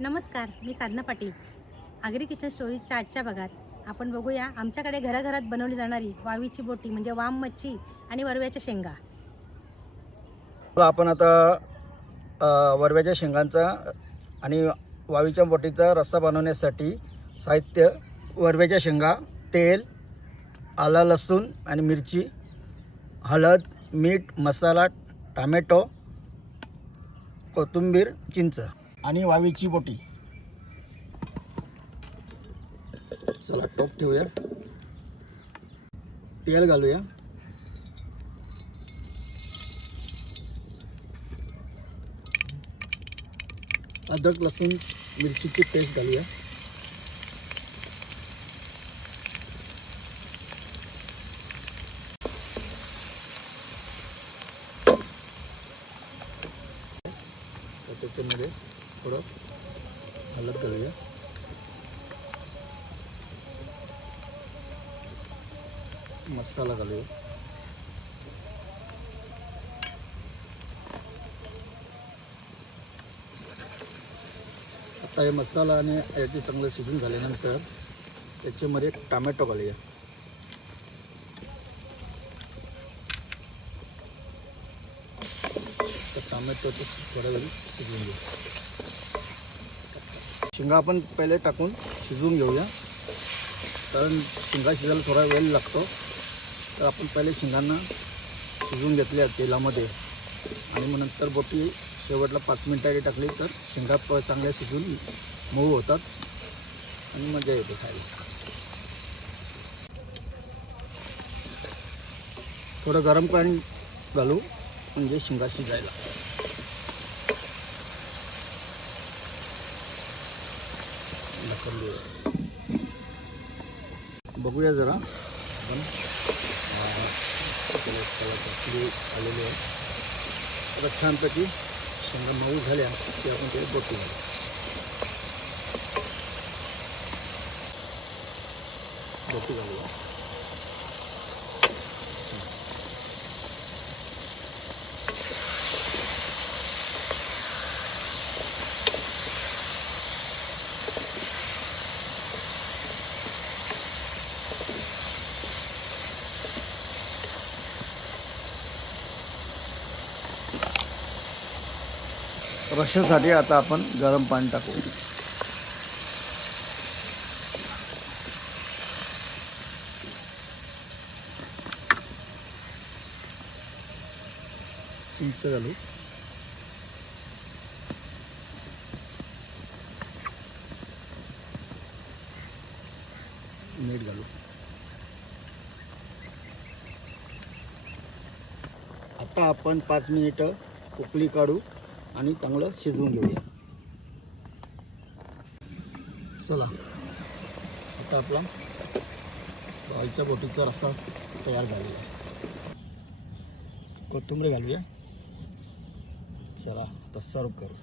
नमस्कार, मी साधना पाटील. आगरी किचन स्टोरीजच्या आजच्या भागात आपण बघूया आमच्याकडे घराघरात बनवली जाणारी वाळवीची बोटी म्हणजे वाम मच्छी आणि वरव्याच्या शेंगा. आपण आता वरव्याच्या शेंगांचा आणि वाळवीच्या बोटीचा रस्सा बनवण्यासाठी साहित्य: वरव्याच्या शेंगा, तेल, आला लसूण आणि मिरची, हळद, मीठ, मसाला, टोमॅटो, कोथिंबीर, चिंच आणि वाळवीची बोटी. चला टोप ठेवूया, तेल घालूया, अद्रक लसूण मिरचीची पेस्ट घालूया, त्याच्यामध्ये थोडं हळद घालूया, मसाला घालूया, आता हे मसाला आणि याचे चांगलं शिजून झाल्यानंतर त्याच्यामध्ये टोमॅटो घालूया. टोमॅटो थोडा वेळ शिजवून घेऊ. शेंगा आपण पहिले टाकून शिजवून घेऊया, कारण शेंगा शिजायला थोडा वेळ लागतो. तर आपण पहिले शेंगांना शिजवून घेतल्या तेलामध्ये आणि मग नंतर बोटी शेवटला 5 मिनिटांनी टाकली तर शेंगा चांगल्या शिजून मऊ होतात आणि मजा येते खायला. थोडं गरम पाणी घालू म्हणजे शेंगा शिजायला. बघूया जरा आपण आलेले आहे. आता छानपैकी शेंगा मऊ झाल्या की आपण ते बोटी घालूया. रश्श्यासाठी आता आपण गरम पाणी टाकू. चिंच घालू, मीठ घालू. आता आपण 5 मिनिटं उकळी काढू आणि चांगलं शिजवून घेऊया. चला आता आपला वाळवीच्या बोटीचा रस्सा तयार झालेला आहे. कोथिंबीर घालूया. चला आता सर्व करू.